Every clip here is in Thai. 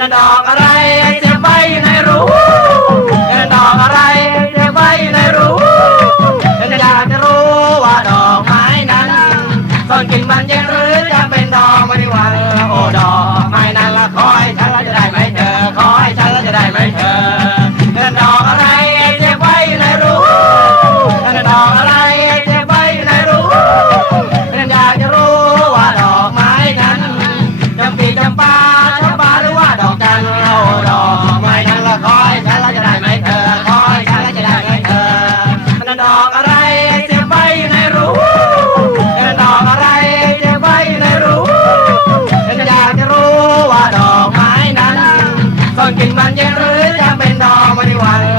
กระดอกอะไรเจ็บไว้ในรู้กระดอกอะไรเจ็บไว้ในรูฉันอยากจะรู้ว่าดอกไม้นั้นซ่อนกลิ่นมันยัง ดอกอะไรจะไว้ในรู้ดือดอกอะไรจะไว้ในรู้ฉันอยากจะรู้ว่าดอกไม้นั้นต้นกินมันเย็นหรือจะเป็นดอกไม้วัน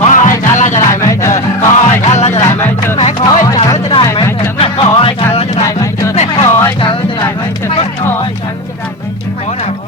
คอยฉันเราจะได้ไหมเธอคอยฉันเราจะได้ไหมเธอขอให้ฉันเราจะได้ไหมเธอขอให้ฉันเราจะได้ไหมเธอขอใฉันแล้จะได้ไหมเธอขอใฉันแล้จะได้ไหมเธอ